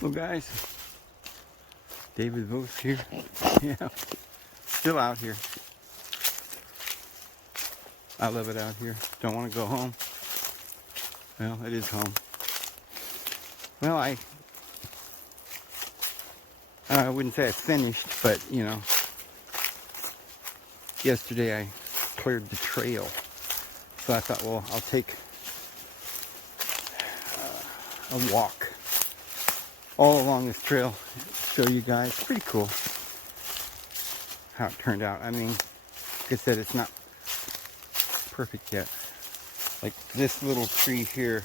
Well, guys, David Vos here. Yeah, still out here. I love it out here. Don't want to go home. Well, it is home. Well, I wouldn't say I finished, but you know, yesterday I cleared the trail. So I thought, well, I'll take a walk all along this trail, show you guys. Pretty cool how it turned out. I mean, like I said, it's not perfect yet. Like this little tree here,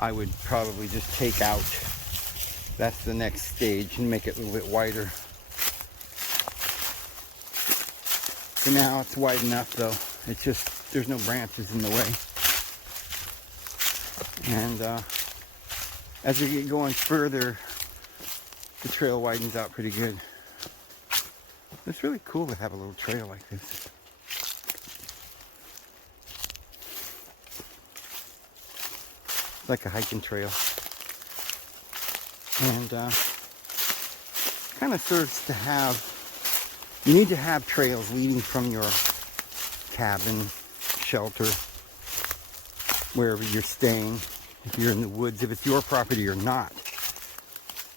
I would probably just take out. That's the next stage, and make it a little bit wider. For now, it's wide enough though. It's just, there's no branches in the way. And as we get going further, the trail widens out pretty good. It's really cool to have a little trail like this. It's like a hiking trail. And kind of serves to have, you need to have trails leading from your cabin, shelter, wherever you're staying. If you're in the woods, if it's your property or not,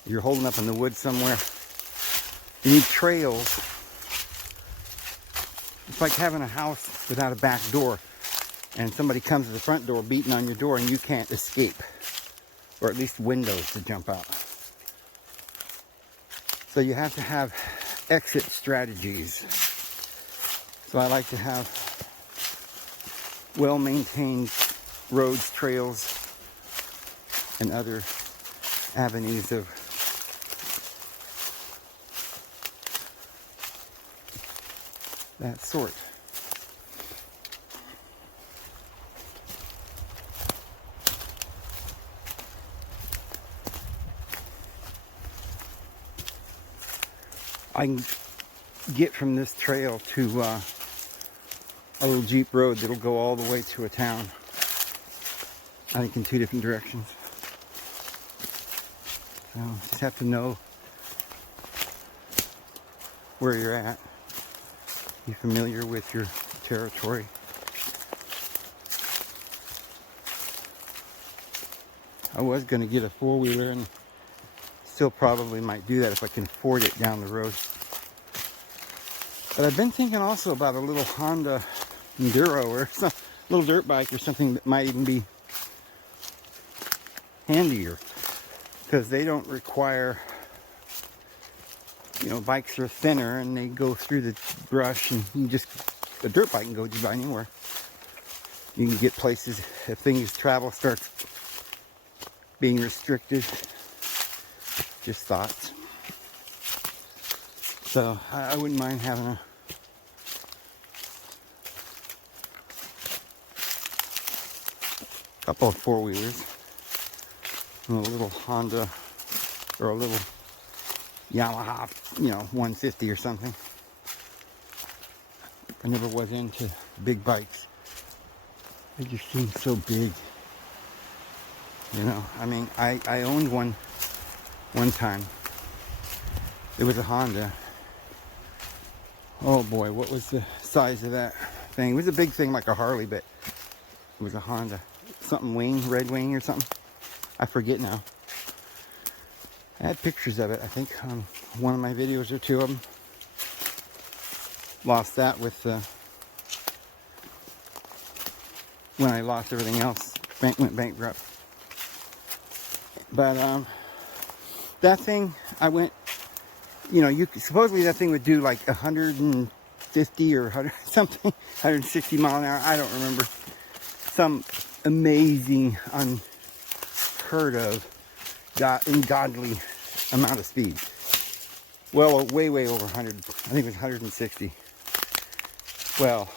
you're holding up in the woods somewhere, you need trails. It's like having a house without a back door, and somebody comes to the front door beating on your door and you can't escape, or at least windows to jump out. So you have to have exit strategies. So I like to have well-maintained roads, trails, and other avenues of that sort. I can get from this trail to a little Jeep road that'll go all the way to a town. I think in two different directions. So just have to know where you're at. Be familiar with your territory. I was going to get a four-wheeler, and still probably might do that if I can afford it down the road. But I've been thinking also about a little Honda Enduro or some little dirt bike or something that might even be handier, because they don't require, you know, bikes are thinner and they go through the brush, and you just, a dirt bike can go just about anywhere. You can get places if things, travel starts being restricted. Just thoughts. So I wouldn't mind having a couple of four-wheelers, and a little Honda or a little Yamaha, you know, 150 or something. I never was into big bikes. They just seem so big. You know, I mean, I owned one time. It was a Honda. Oh boy, what was the size of that thing? It was a big thing like a Harley, but it was a Honda. Something wing, red wing or something. I forget now. I had pictures of it, I think, on one of my videos or two of them. Lost that with when I lost everything else. Went bankrupt. But that thing, I went, you know, supposedly that thing would do like 150 or 100 something, 160 mile an hour. I don't remember. Some amazing, unheard of, ungodly amount of speed. Well, way over 100. I think it was 160. Well,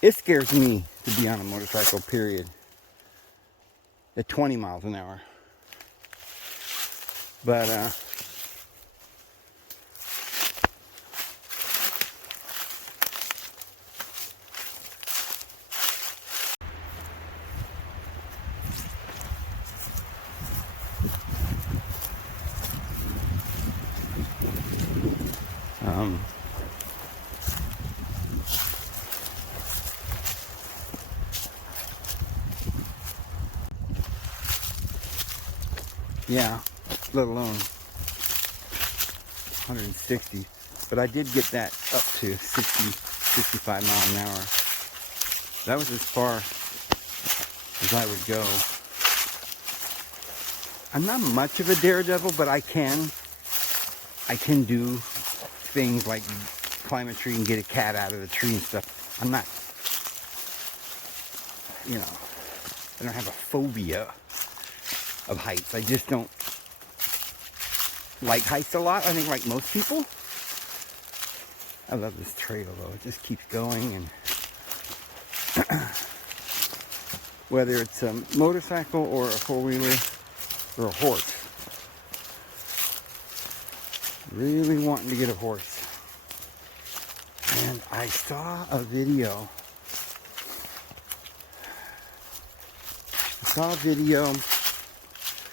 it scares me to be on a motorcycle, period, at 20 miles an hour. But Yeah, let alone 160. But I did get that up to 60, 65 miles an hour. That was as far as I would go. I'm not much of a daredevil, but I can do things like climb a tree and get a cat out of the tree and stuff. I'm not, you know, I don't have a phobia of heights. I just don't like heights a lot, I think, like most people. I love this trail, though. It just keeps going, and whether it's a motorcycle or a four-wheeler or a horse. Really wanting to get a horse. And I saw a video.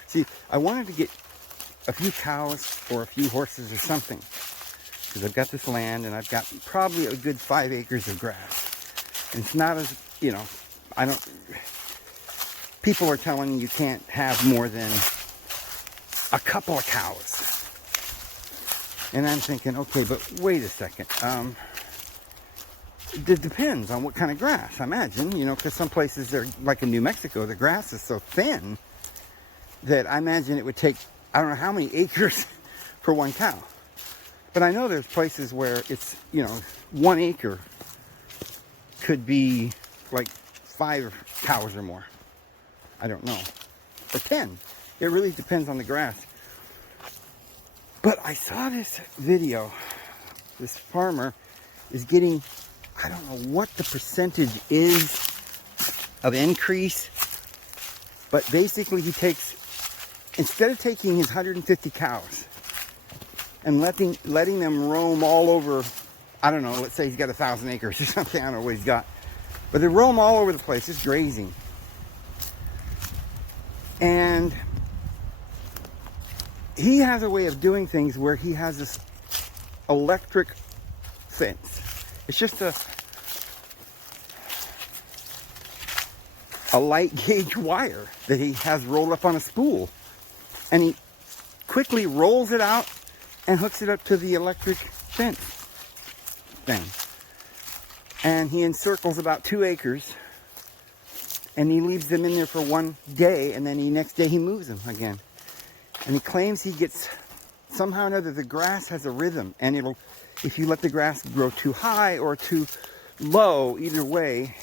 See, I wanted to get a few cows or a few horses or something. Because I've got this land and I've got probably a good 5 acres of grass. And it's not as, you know, people are telling you can't have more than a couple of cows. And I'm thinking, okay, but wait a second. It depends on what kind of grass, I imagine, you know, because some places, they're like in New Mexico, the grass is so thin that I imagine it would take, I don't know how many acres for one cow. But I know there's places where it's, you know, 1 acre could be like 5 cows or more. I don't know. Or 10. It really depends on the grass. But I saw this video. This farmer is getting, I don't know what the percentage is of increase. But basically he takes, instead of taking his 150 cows and letting them roam all over, I don't know, let's say he's got 1,000 acres or something, I don't know what he's got. But they roam all over the place, just grazing. And he has a way of doing things where he has this electric fence. It's just a light gauge wire that he has rolled up on a spool. And he quickly rolls it out and hooks it up to the electric fence thing. And he encircles about 2 acres. And he leaves them in there for one day, and then the next day he moves them again. And he claims he gets, somehow or another, the grass has a rhythm. And it'll, if you let the grass grow too high or too low, either way,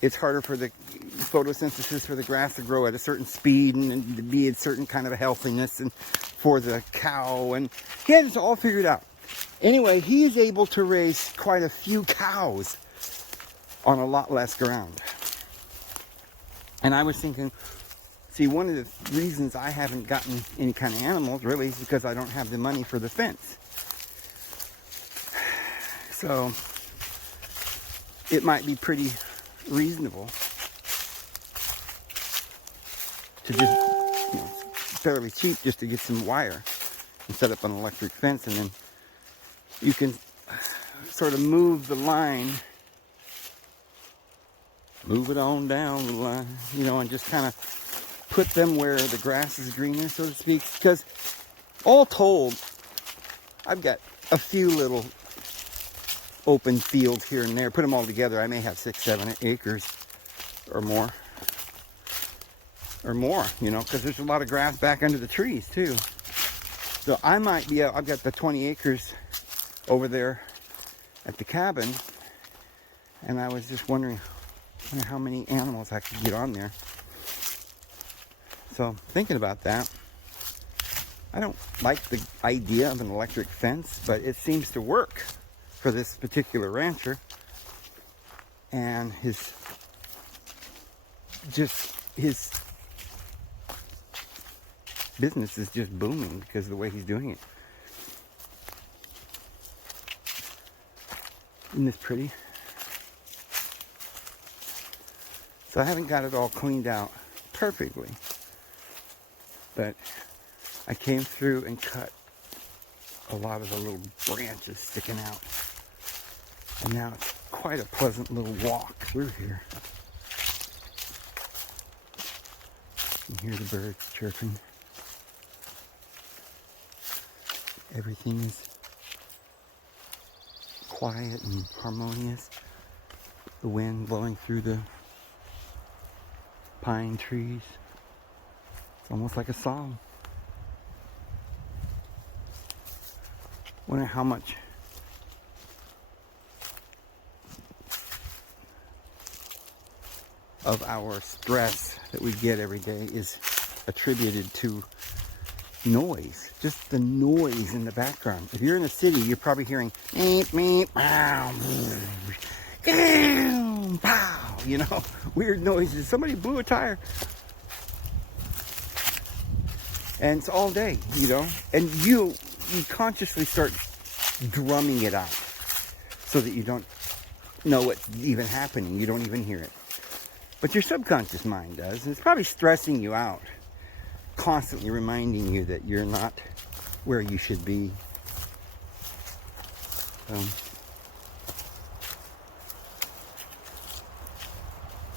it's harder for the photosynthesis for the grass to grow at a certain speed and to be a certain kind of a healthiness and for the cow. And he has it all figured out. Anyway, he is able to raise quite a few cows on a lot less ground. And I was thinking, see, one of the reasons I haven't gotten any kind of animals really is because I don't have the money for the fence. So it might be pretty reasonable to just, you know, fairly cheap just to get some wire and set up an electric fence, and then you can sort of move the line, move it on down the line, you know, and just kind of put them where the grass is greener, so to speak. Because all told, I've got a few little open fields here and there. Put them all together, I may have 6, 7 acres or more. You know, because there's a lot of grass back under the trees too. So I might be, I've got the 20 acres over there at the cabin, and I was just wondering how many animals I could get on there. So thinking about that, I don't like the idea of an electric fence, but it seems to work for this particular rancher, and his business is just booming because of the way he's doing it. Isn't this pretty? So I haven't got it all cleaned out perfectly, but I came through and cut a lot of the little branches sticking out. And now it's quite a pleasant little walk through here. You can hear the birds chirping. Everything is quiet and harmonious. The wind blowing through the pine trees. It's almost like a song. Wonder how much of our stress that we get every day is attributed to noise. Just the noise in the background. If you're in a city, you're probably hearing meep, meep, pow, pow, you know, weird noises. Somebody blew a tire. And it's all day, you know, and you consciously start drumming it out so that you don't know what's even happening. You don't even hear it. But your subconscious mind does. And it's probably stressing you out, constantly reminding you that you're not where you should be.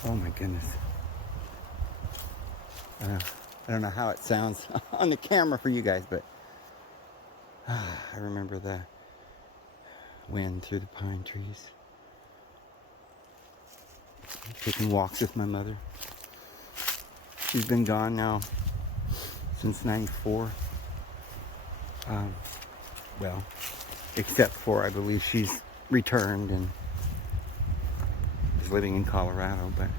Oh my goodness. I don't know how it sounds on the camera for you guys, but I remember the wind through the pine trees. Taking walks with my mother. She's been gone now since '94. Well, except for I believe she's returned and is living in Colorado, but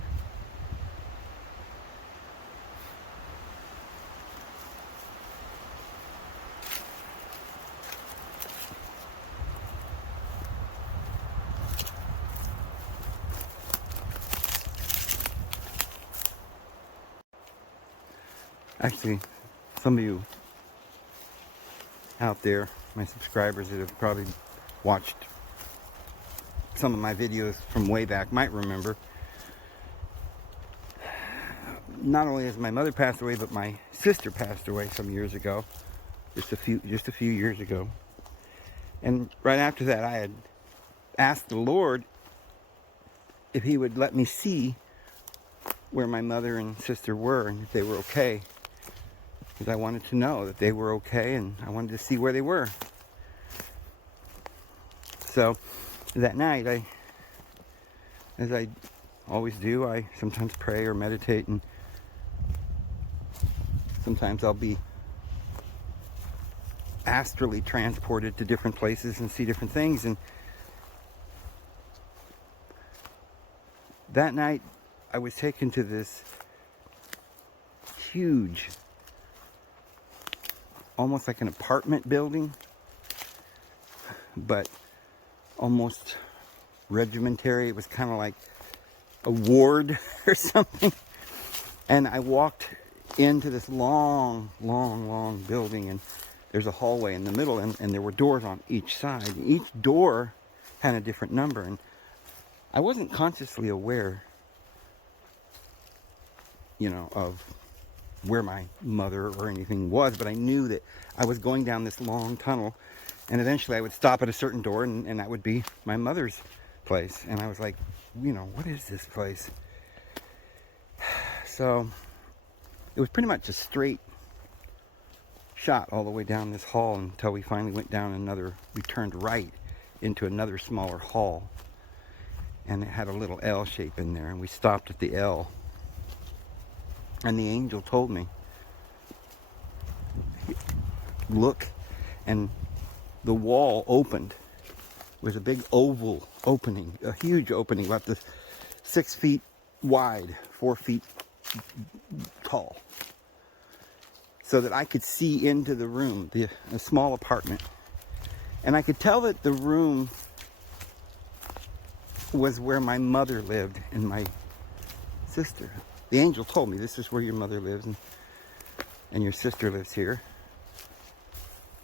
actually, some of you out there, my subscribers that have probably watched some of my videos from way back might remember. Not only has my mother passed away, but my sister passed away some years ago, just a few years ago. And right after that, I had asked the Lord if He would let me see where my mother and sister were and if they were okay. Because I wanted to know that they were okay, and I wanted to see where they were. So that night, as I always do, I sometimes pray or meditate, and sometimes I'll be astrally transported to different places and see different things. And that night, I was taken to this huge, almost like an apartment building, but almost regimentary. It was kind of like a ward or something. And I walked into this long building, and there's a hallway in the middle, and there were doors on each side. And each door had a different number, and I wasn't consciously aware, you know, of where my mother or anything was, but I knew that I was going down this long tunnel, and eventually I would stop at a certain door, and that would be my mother's place. And I was like, you know, what is this place? So it was pretty much a straight shot all the way down this hall until we finally went down we turned right into another smaller hall, and it had a little L shape in there, and we stopped at the L. And the angel told me, look, and the wall opened with a big oval opening, a huge opening, about 6 feet wide, 4 feet tall, so that I could see into the room, a small apartment. And I could tell that the room was where my mother lived and my sister. The angel told me, this is where your mother lives, and your sister lives here.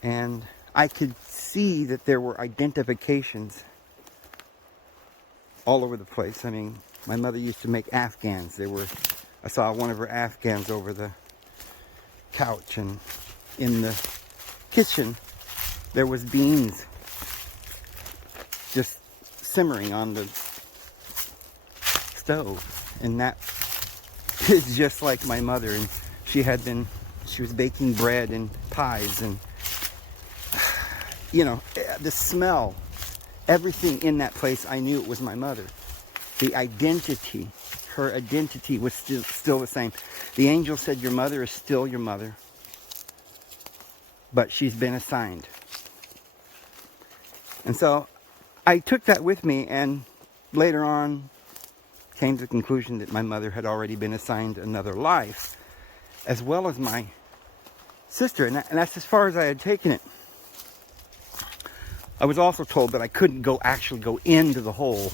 And I could see that there were identifications all over the place. I mean, my mother used to make Afghans. I saw one of her Afghans over the couch, and in the kitchen there was beans just simmering on the stove, and that is just like my mother. And she was baking bread and pies, and the smell, everything in that place, I knew it was my mother. The identity, her identity was still the same. The angel said, your mother is still your mother, but she's been assigned. And so I took that with me, and later on came to the conclusion that my mother had already been assigned another life, as well as my sister, and that's as far as I had taken it. I was also told that I couldn't actually go into the hole,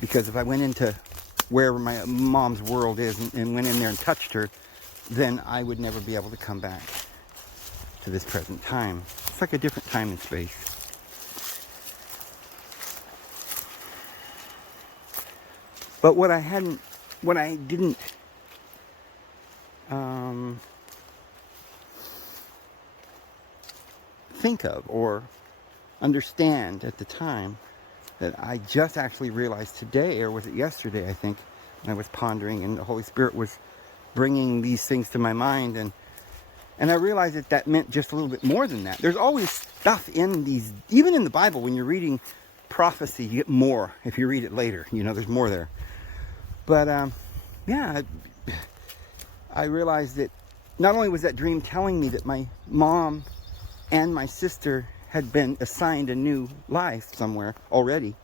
because if I went into wherever my mom's world is and went in there and touched her, then I would never be able to come back to this present time. It's like a different time and space. But what I didn't think of or understand at the time, that I just actually realized today, or was it yesterday, I think, when I was pondering and the Holy Spirit was bringing these things to my mind, and I realized that meant just a little bit more than that. There's always stuff in these, even in the Bible, when you're reading prophecy, you get more if you read it later. There's more there. But I realized that not only was that dream telling me that my mom and my sister had been assigned a new life somewhere already.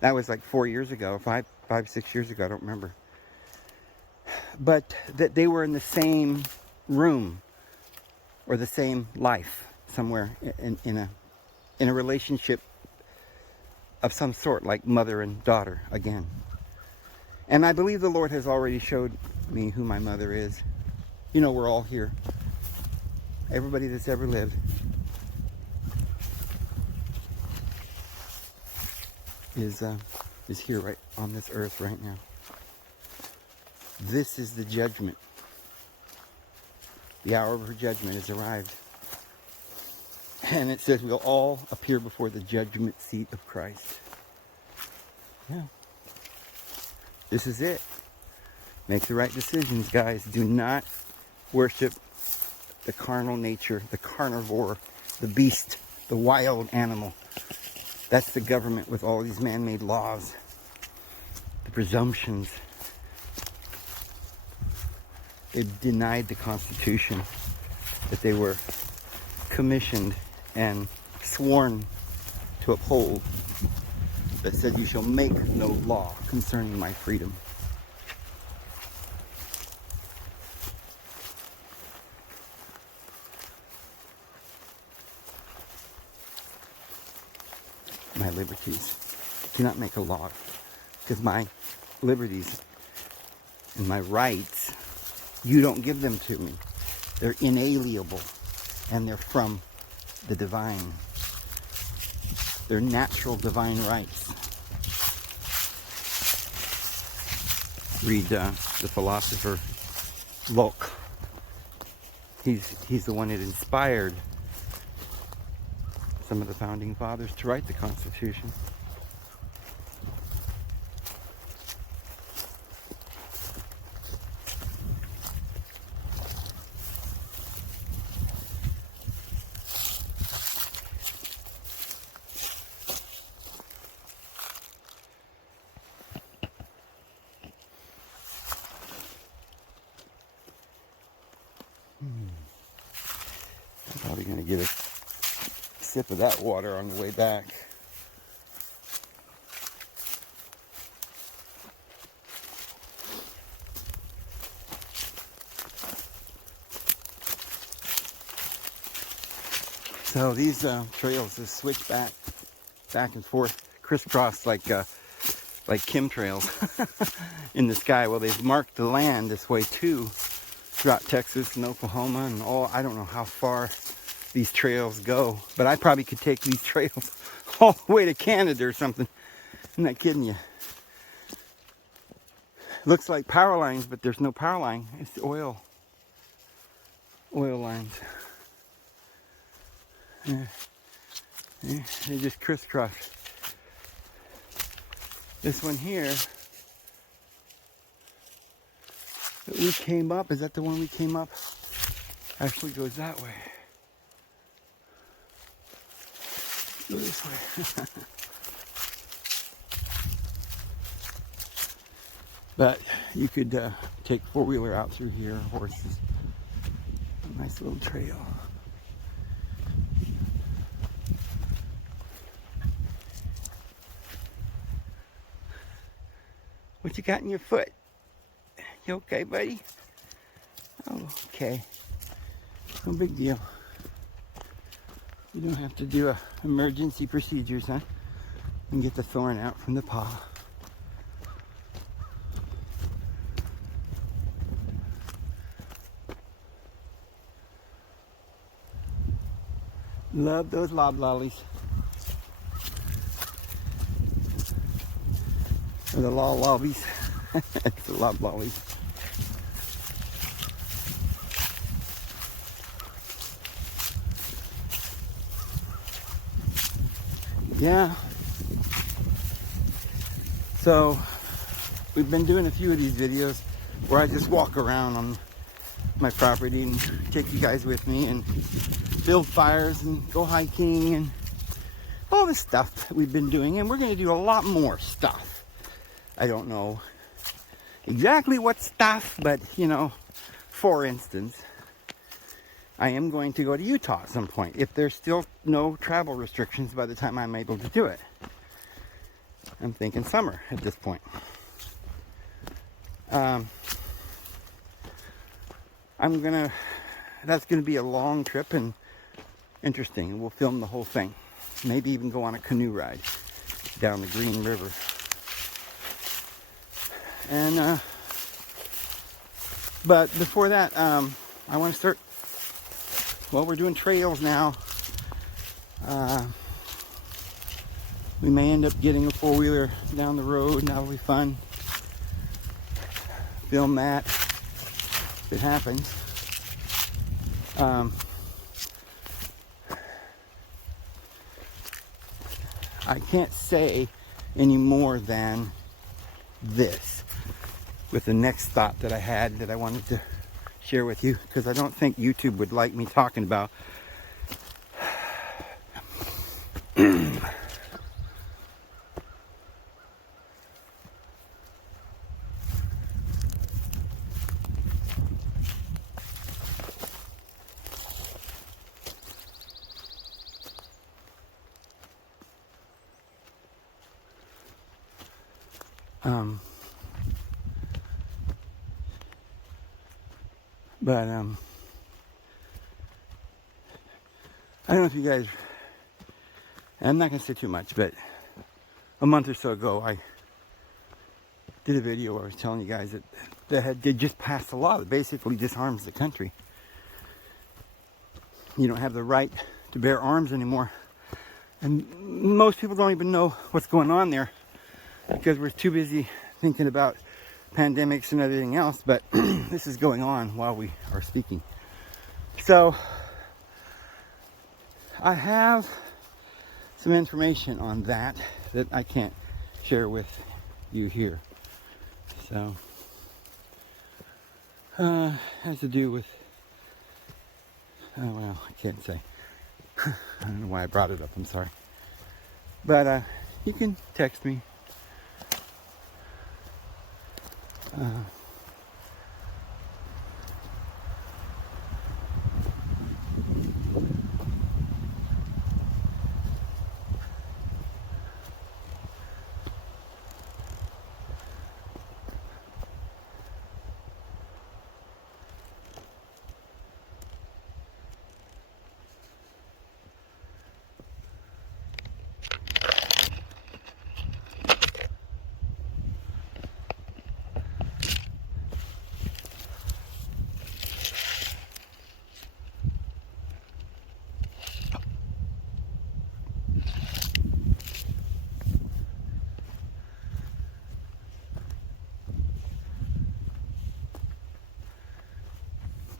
That was like 4 years ago, 6 years ago, I don't remember. But that they were in the same room or the same life somewhere in a relationship of some sort, like mother and daughter again. And I believe the Lord has already showed me who my mother is. We're all here. Everybody that's ever lived is here right on this earth right now. This is the judgment. The hour of her judgment has arrived. And it says we'll all appear before the judgment seat of Christ. Yeah. This is it. Make the right decisions, guys. Do not worship the carnal nature, the carnivore, the beast, the wild animal. That's the government with all these man-made laws, the presumptions. It denied the Constitution that they were commissioned and sworn to uphold, that said, you shall make no law concerning my freedom. My liberties. Do not make a law, because my liberties and my rights, you don't give them to me. They're inalienable, and they're from the divine. They're natural divine rights. Read the philosopher Locke. He's the one that inspired some of the founding fathers to write the Constitution. I'm probably going to give a sip of that water on the way back. So these trails just switch back and forth, crisscross like chemtrails in the sky. Well, they've marked the land this way too, throughout Texas and Oklahoma and all. I don't know how far these trails go, but I probably could take these trails all the way to Canada or something. I'm not kidding you. Looks like power lines, but there's no power line. It's oil lines. Yeah. They just crisscross. This one here that we came up, is that the one we came up? Actually goes that way. Go this way. But you could take four-wheeler out through here, horses. Nice little trail. What you got in your foot? You okay, buddy? Oh, okay. No big deal. You don't have to do emergency procedures, huh? And get the thorn out from the paw. Love those loblollies. Or the lollobbies. It's the loblollies. Yeah. So we've been doing a few of these videos where I just walk around on my property and take you guys with me and build fires and go hiking and all the stuff that we've been doing, and we're going to do a lot more stuff. I don't know exactly what stuff, but you know, for instance, I am going to go to Utah at some point if there's still no travel restrictions by the time I'm able to do it. I'm thinking summer at this point. That's gonna be a long trip and interesting. We'll film the whole thing. Maybe even go on a canoe ride down the Green River. And but before that, I want to start. Well, we're doing trails now. We may end up getting a four-wheeler down the road, and that'll be fun. Film that if it happens. I can't say any more than this with the next thought that I had that I wanted to share with you, because I don't think YouTube would like me talking about but I don't know if you guys, I'm not going to say too much, but a month or so ago, I did a video where I was telling you guys that they just passed a law that basically disarms the country. You don't have the right to bear arms anymore. And most people don't even know what's going on there because we're too busy thinking about pandemics and everything else, but this is going on while we are speaking. So I have some information on that I can't share with you here. So has to do with well, I can't say. I don't know why I brought it up, I'm sorry. But you can text me.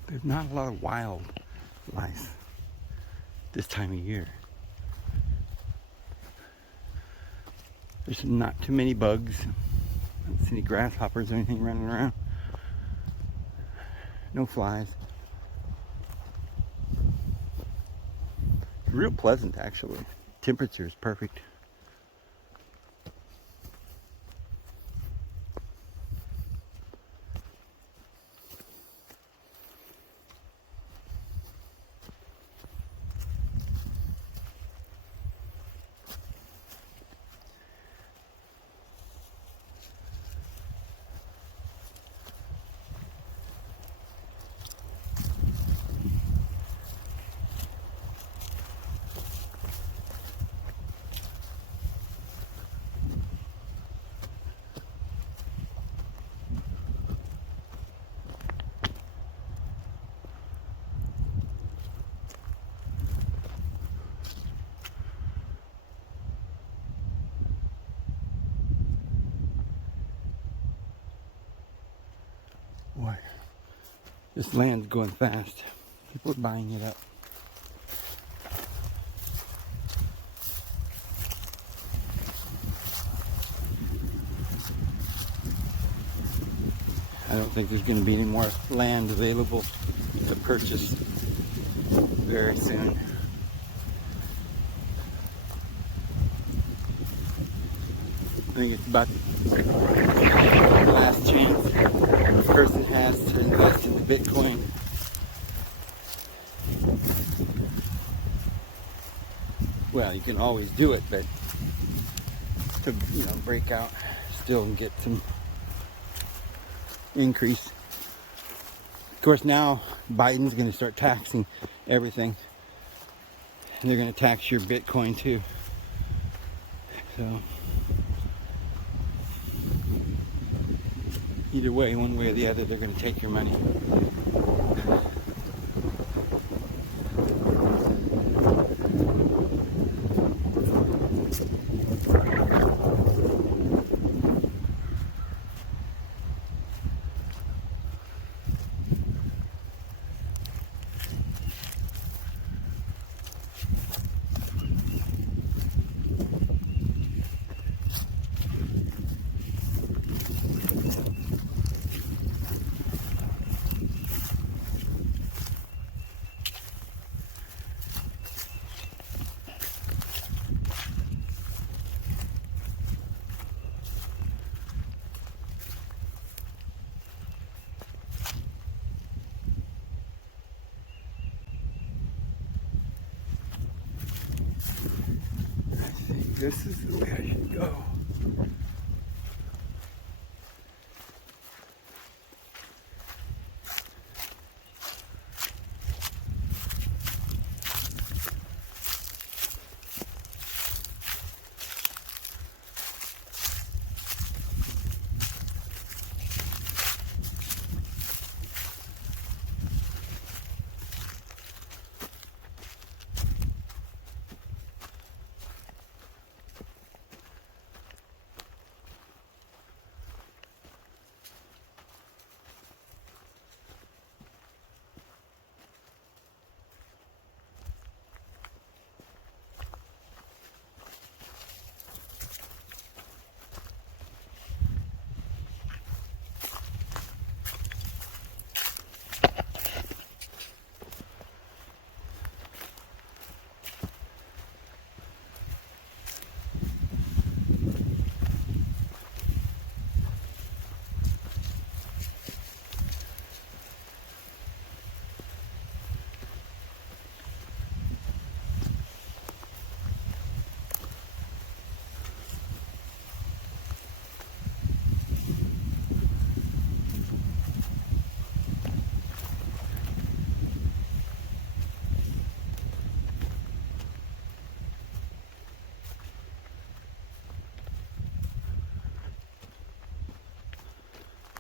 There's not a lot of wildlife this time of year. There's not too many bugs. I don't see any grasshoppers or anything running around. No flies. Real pleasant, actually. temperature is perfect. Boy, this land's going fast. People are buying it up. I don't think there's going to be any more land available to purchase very soon. I think it's about the last chance a person has to invest in the Bitcoin. Well, you can always do it, but to break out still and get some increase. Of course, now Biden's going to start taxing everything, and they're going to tax your Bitcoin too. So either way, one way or the other, they're going to take your money. This is the way I should go.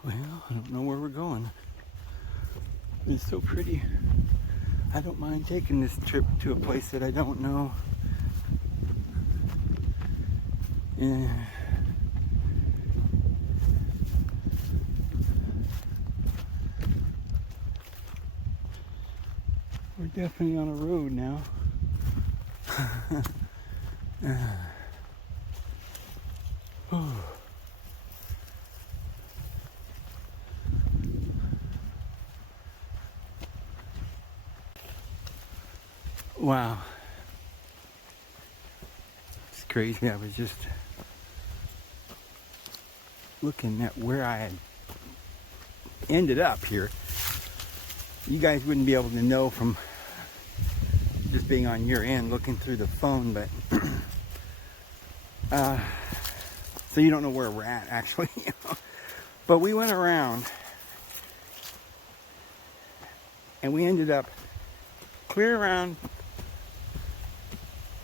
Well, I don't know where we're going. It's so pretty. I don't mind taking this trip to a place that I don't know. Yeah. We're definitely on a road now. Wow. crazy. I was just looking at where I had ended up here. You guys wouldn't be able to know from just being on your end looking through the phone, but so you don't know where we're at actually. But we went around and we ended up clear around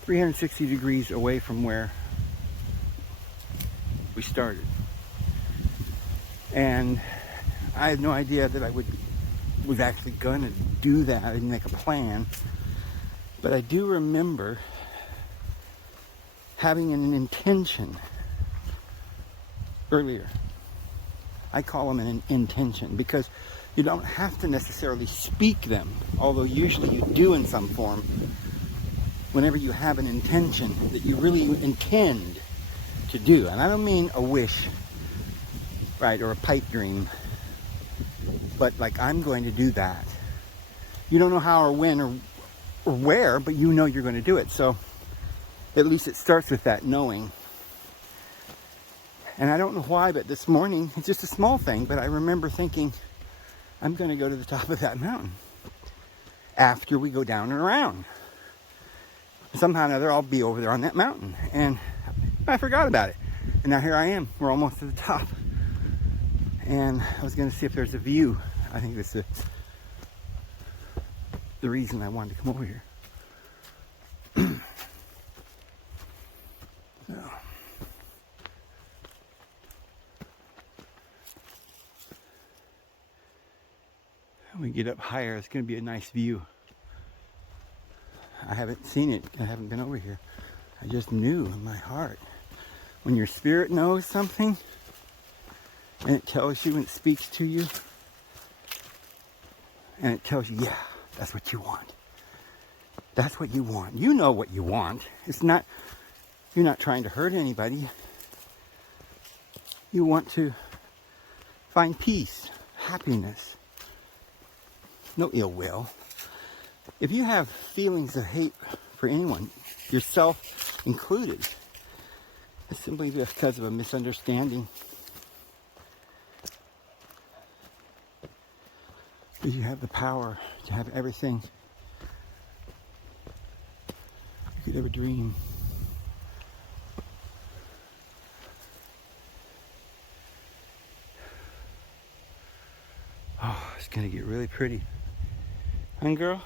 360 degrees away from where we started. And I had no idea that I was actually going to do that. I didn't make a plan. But I do remember having an intention earlier. I call them an intention because you don't have to necessarily speak them, although usually you do in some form. Whenever you have an intention that you really intend to do, and I don't mean a wish, right, or a pipe dream, but like, I'm going to do that. You don't know how or when or where, but you know you're going to do it. So at least it starts with that knowing. And I don't know why, but this morning, it's just a small thing, but I remember thinking, I'm going to go to the top of that mountain after we go down and around. Somehow or another, I'll be over there on that mountain. And I forgot about it. And now here I am. We're almost to the top. And I was going to see if there's a view. I think that's the reason I wanted to come over here. So. When we get up higher, it's going to be a nice view. I haven't seen it. I haven't been over here. I just knew in my heart. When your spirit knows something, and it tells you and it speaks to you, and it tells you, yeah, that's what you want. That's what you want. You know what you want. It's not, you're not trying to hurt anybody. You want to find peace, happiness, no ill will. If you have feelings of hate for anyone, yourself included, it's simply because of a misunderstanding. Because you have the power to have everything you could ever dream. Oh, it's gonna get really pretty. Huh, girl?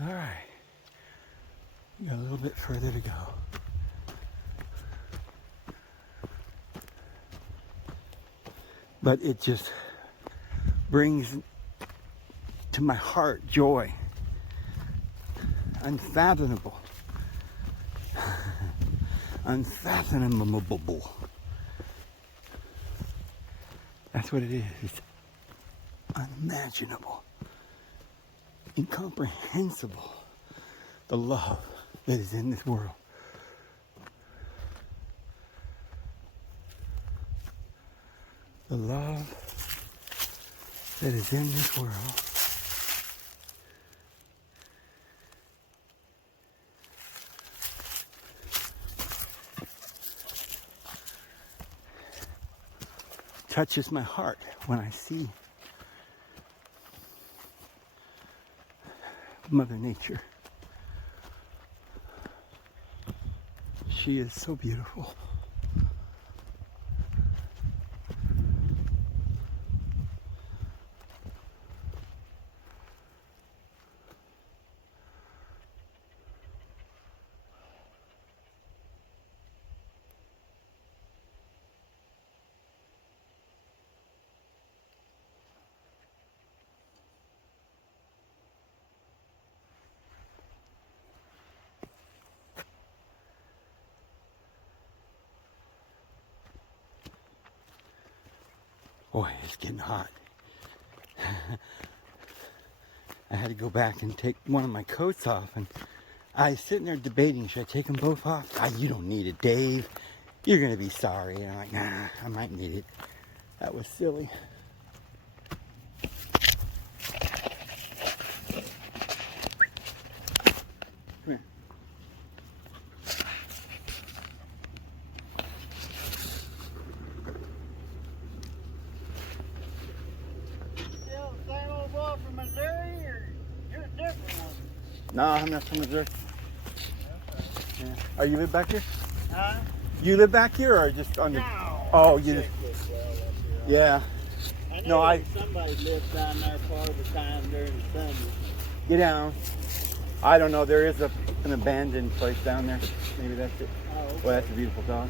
All right. We got a little bit further to go. But it just brings to my heart joy. Unfathomable. Unfathomable. That's what it is. It's unimaginable. Incomprehensible. The love that is in this world. The love that is in this world. Touches my heart when I see Mother Nature. She is so beautiful. Boy, it's getting hot. I had to go back and take one of my coats off, and I was sitting there debating, should I take them both off? You don't need it, Dave. You're going to be sorry. And I'm like, nah, I might need it. That was silly. Come here. No, I'm not from Missouri. Yeah. Oh, you live back here? Huh? You live back here or just on the... No. Oh, you live... Well up here. Yeah. I know No, somebody lives down there part of the time during the summer. Get down. I don't know. There is an abandoned place down there. Maybe that's it. Oh, okay. Well, that's a beautiful dog.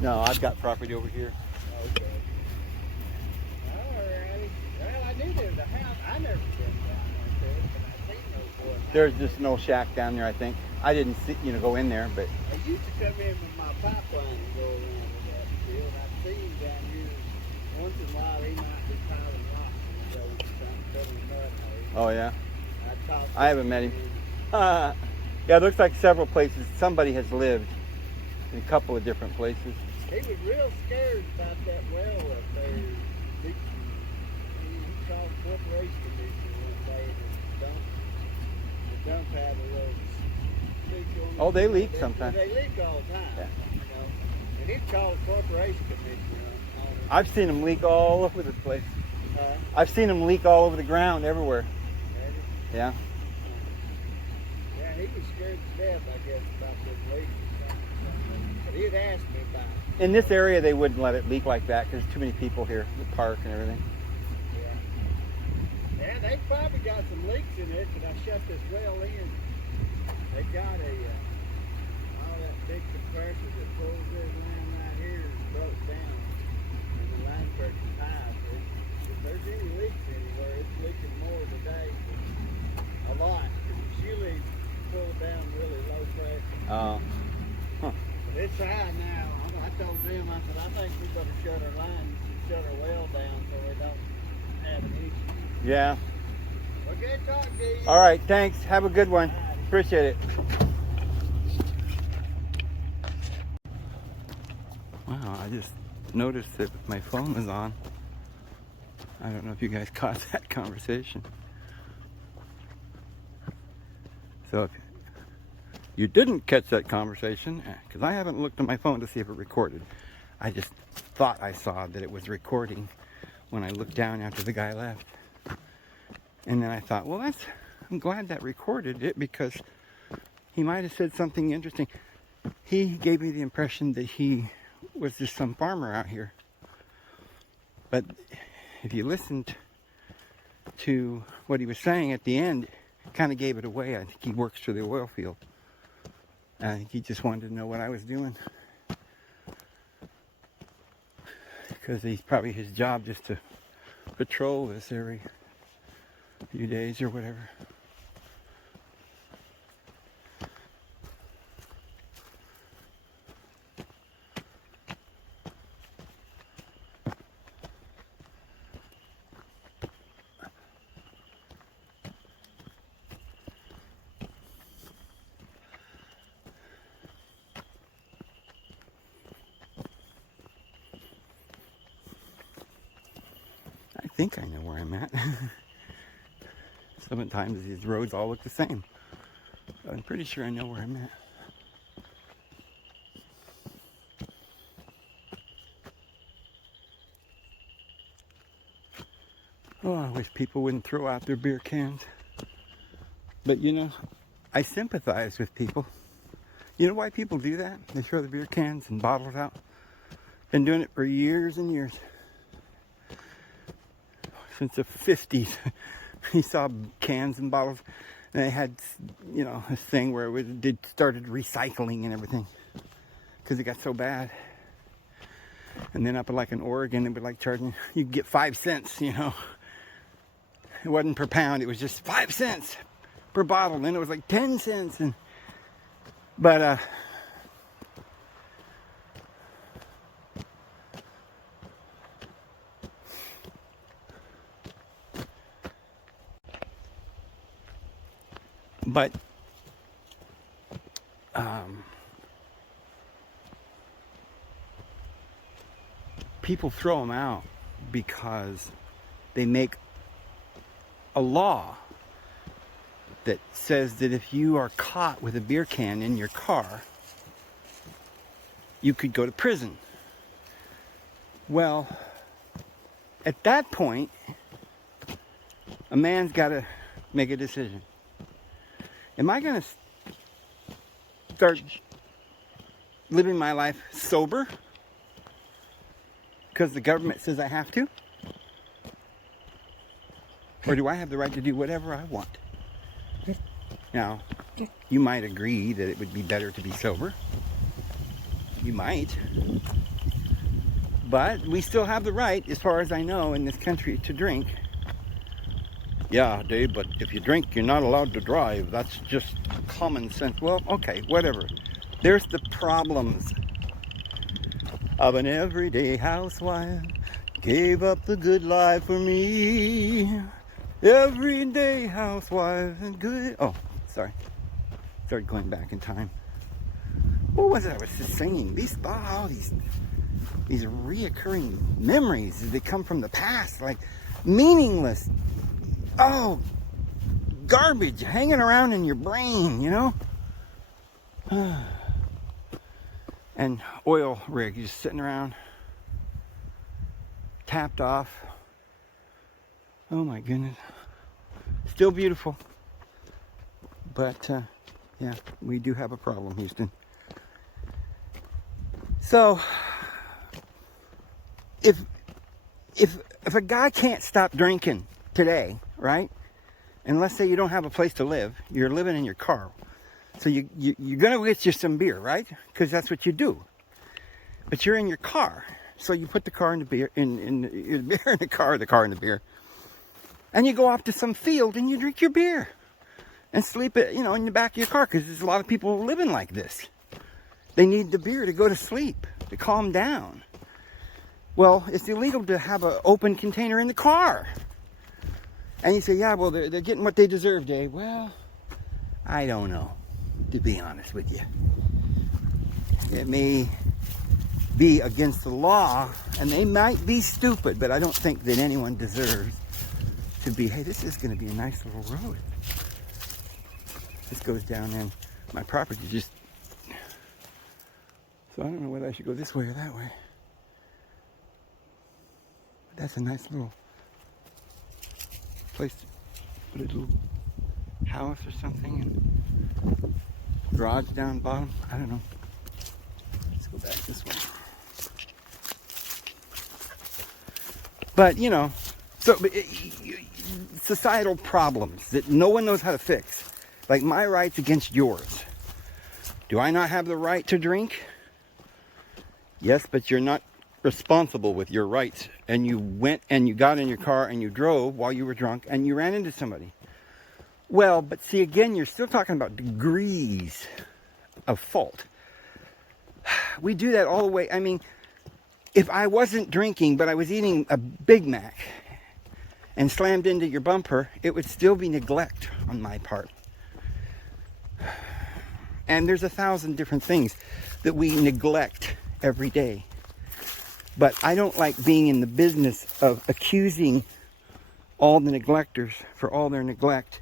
No, I've got property over here. Okay. Alrighty. Well, I knew there was a house. I never been down there, but I seen those boys. There's just no shack down there, I think. I didn't see, go in there, but I used to come in with my pipeline and go around to that field. I see him down here once in a while. He might be piling rocks in the road or something, filling mud holes. oh yeah. I haven't met him. Yeah, it looks like several places somebody has lived in a couple of different places. He was real scared about that well up there. He called the corporation commission one day and the dump had a little leak on it. Oh, they leak sometimes. They leak all the time. Yeah. And he'd call the corporation commission on it. I've seen them leak all over the place. I've seen them leak all over the ground everywhere. Yeah. Yeah, he was scared to death, I guess, about this leak or something. But he'd asked me about it. In this area, they wouldn't let it leak like that because there's too many people here, the park and everything. Yeah. Yeah, they probably got some leaks in it because I shut this well in. They got all that big compressor that pulls this line right here is broke down. And the line pressure's high. So if there's any leaks anywhere, it's leaking more today. A lot. It's usually pulled down really low pressure. Huh. But it's high now. I told them, I said, I think we better shut our line, shut our well down so we don't have an issue. Yeah. Well, good talking to you. All right, thanks. Have a good one. Appreciate it. Wow, I just noticed that my phone was on. I don't know if you guys caught that conversation. So if you didn't catch that conversation, because I haven't looked at my phone to see if it recorded. I just thought I saw that it was recording when I looked down after the guy left. And then I thought, well, I'm glad that recorded it because he might have said something interesting. He gave me the impression that he was just some farmer out here. But if you listened to what he was saying at the end, it kind of gave it away. I think he works for the oil field. I think he just wanted to know what I was doing. Because he's probably his job just to patrol this every few days or whatever. I think I know where I'm at. Sometimes these roads all look the same. But I'm pretty sure I know where I'm at. Oh, I wish people wouldn't throw out their beer cans. But I sympathize with people. You know why people do that? They throw the beer cans and bottles out. Been doing it for years and years. Since the 50s. He saw cans and bottles. And they had, this thing where it started recycling and everything. Because it got so bad. And then up in Oregon, it would charging, you could get 5 cents, It wasn't per pound, it was just 5 cents per bottle. And then it was 10 cents. But people throw them out because they make a law that says that if you are caught with a beer can in your car, you could go to prison. Well, at that point, man's got to make a decision. Am I going to start living my life sober because the government says I have to? Or do I have the right to do whatever I want? Now, you might agree that it would be better to be sober. You might. But we still have the right, as far as I know, in this country to drink. Yeah, Dave, but if you drink, you're not allowed to drive. That's just common sense. Well, okay, whatever. There's the problems of an everyday housewife. Gave up the good life for me. Everyday housewife and good. Oh, sorry. Started going back in time. What was it I was just singing? These reoccurring memories that come from the past, like meaningless, garbage hanging around in your brain, you know? And oil rig just sitting around, tapped off. Oh my goodness. Still beautiful. But, yeah, we do have a problem, Houston. So, if a guy can't stop drinking today, right? And let's say you don't have a place to live, you're living in your car. So you're gonna get you some beer, right? Because that's what you do. But you're in your car, so you put the car in the beer, in the beer in the car in the beer, and you go off to some field and you drink your beer, and sleep it, in the back of your car. Because there's a lot of people living like this. They need the beer to go to sleep, to calm down. Well, it's illegal to have an open container in the car. And you say, yeah, well, they're getting what they deserve, Dave. Well, I don't know, to be honest with you. It may be against the law, and they might be stupid, but I don't think that anyone deserves to be, hey, this is going to be a nice little road. This goes down in my property, just, so I don't know whether I should go this way or that way. But that's a nice little place to put a little house or something, and garage down bottom. I don't know. Let's go back this way. But societal problems that no one knows how to fix, like my rights against yours. Do I not have the right to drink? Yes, but you're not responsible with your rights. And you went and you got in your car and you drove while you were drunk and you ran into somebody. Well, but see, again, you're still talking about degrees of fault. We do that all the way. I mean, if I wasn't drinking, but I was eating a Big Mac and slammed into your bumper, it would still be neglect on my part. And there's 1,000 different things that we neglect every day. But I don't like being in the business of accusing all the neglectors for all their neglect.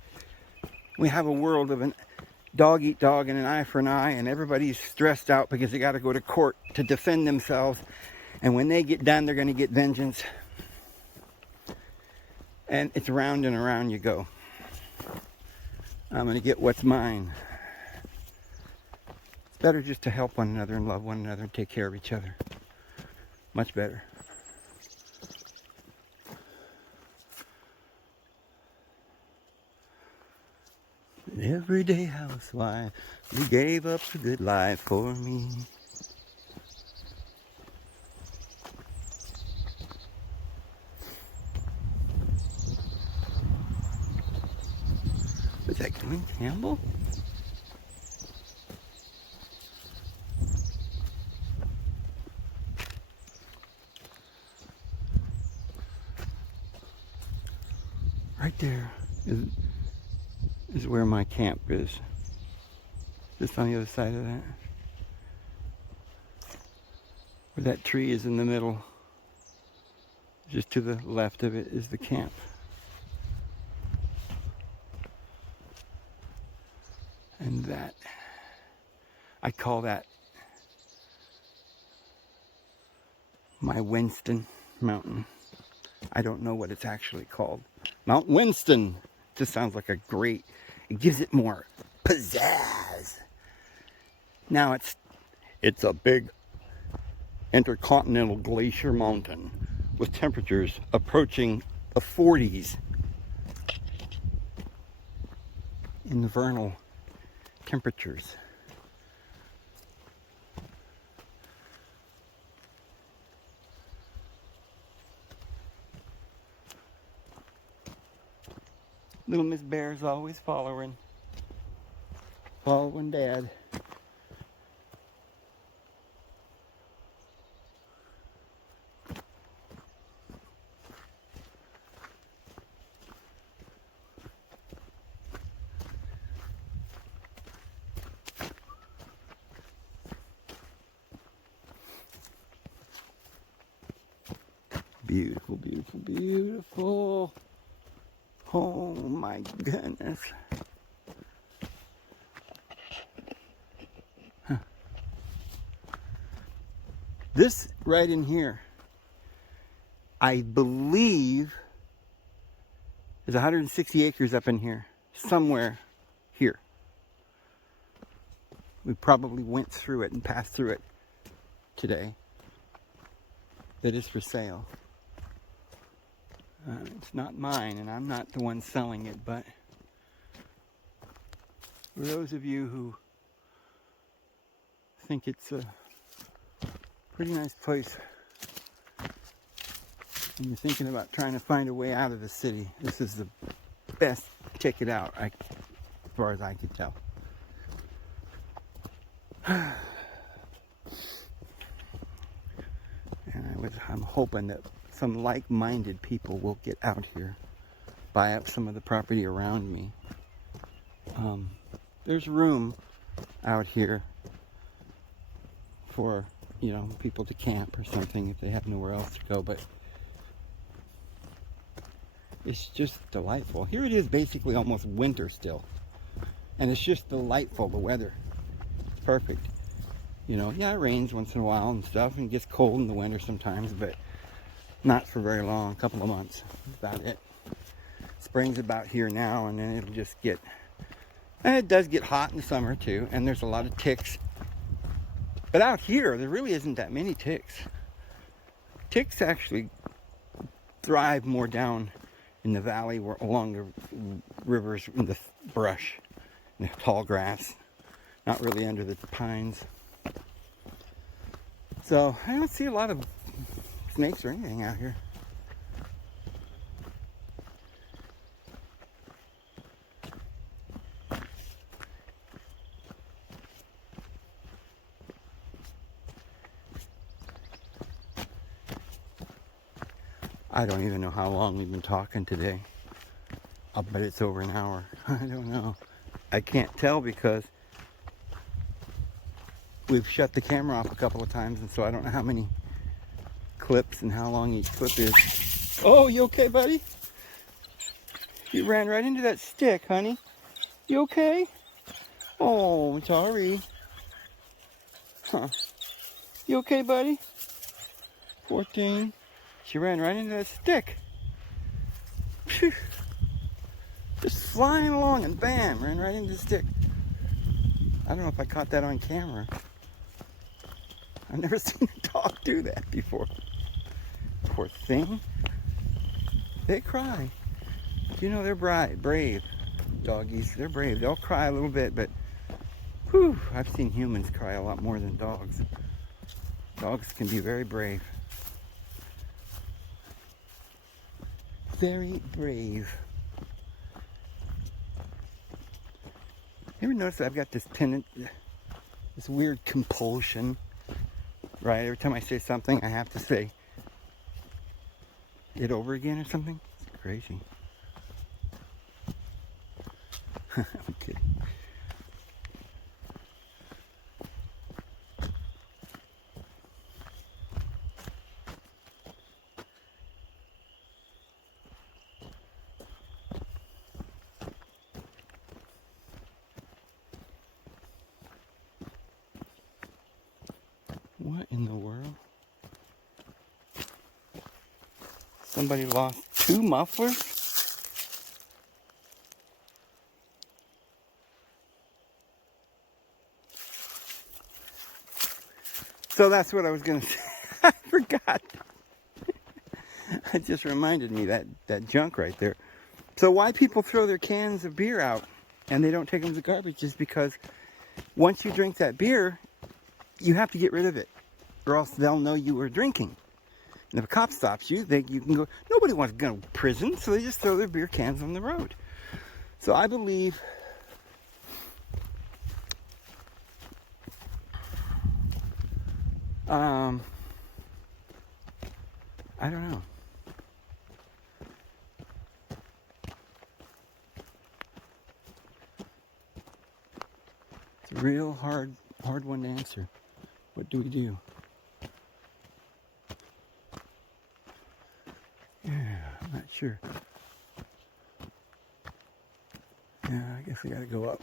We have a world of a dog eat dog and an eye for an eye, and everybody's stressed out because they got to go to court to defend themselves. And when they get done, they're going to get vengeance. And it's round and around you go. I'm going to get what's mine. It's better just to help one another and love one another and take care of each other. Much better. An everyday housewife who gave up the good life for me. Was that Glenn Campbell? Right there is where my camp is. Just on the other side of that. Where that tree is in the middle. Just to the left of it is the camp. And that, I call that my Winston Mountain. I don't know what it's actually called. Mount Winston. Just sounds like a great, it gives it more pizzazz. Now it's a big intercontinental glacier mountain with temperatures approaching the 40s in the vernal temperatures. Little Miss Bear's always following Dad. Beautiful, beautiful, beautiful. Oh my goodness. Huh. This right in here, I believe, is 160 acres up in here. Somewhere here. We probably went through it and passed through it today. That is for sale. It's not mine, and I'm not the one selling it, but for those of you who think it's a pretty nice place and you're thinking about trying to find a way out of the city, this is the best ticket out, as far as I could tell. And I'm hoping that some like-minded people will get out here, buy up some of the property around me. There's room out here for, you know, people to camp or something if they have nowhere else to go, but it's just delightful. Here it is basically almost winter still, and it's just delightful, the weather. It's perfect. You know, yeah, it rains once in a while and stuff, and it gets cold in the winter sometimes, but not for very long, a couple of months. That's about it. Spring's about here now, and then it'll just get, and it does get hot in the summer too, and there's a lot of ticks. But out here, there really isn't that many ticks. Ticks actually thrive more down in the valley, or along the rivers, in the brush, in the tall grass, not really under the pines. So I don't see a lot of snakes or anything out here. I don't even know how long we've been talking today. I'll bet it's over an hour. I don't know. I can't tell because we've shut the camera off a couple of times, and so I don't know how many clips and how long each clip is. Oh, you okay, buddy? You ran right into that stick, honey. You okay? Oh, sorry. Huh. You okay, buddy? 14. She ran right into that stick. Phew. Just flying along and bam, ran right into the stick. I don't know if I caught that on camera. I've never seen a dog do that before. Poor thing. They cry. You know, they're brave. Doggies, they're brave. They'll cry a little bit, but whew, I've seen humans cry a lot more than dogs. Dogs can be very brave. Very brave. You ever notice that I've got this this weird compulsion, right? Every time I say something, I have to say it over again or something? It's crazy. I'm kidding. What in the world? Somebody lost 2 mufflers? So that's what I was going to say. I forgot. It just reminded me that junk right there. So why people throw their cans of beer out and they don't take them to the garbage is because once you drink that beer, you have to get rid of it, or else they'll know you were drinking. And if a cop stops you, you can go. Nobody wants to go to prison, so they just throw their beer cans on the road. So I believe I don't know. It's a real hard one to answer. What do we do? Yeah, I'm not sure. Yeah, I guess we gotta go up.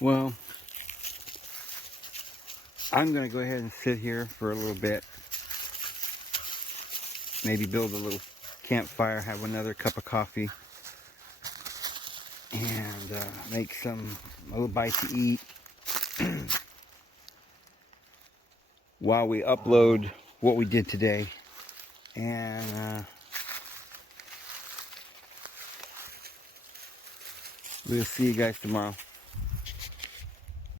Well, I'm going to go ahead and sit here for a little bit. Maybe build a little campfire, have another cup of coffee, and make a little bite to eat while we upload what we did today. And we'll see you guys tomorrow.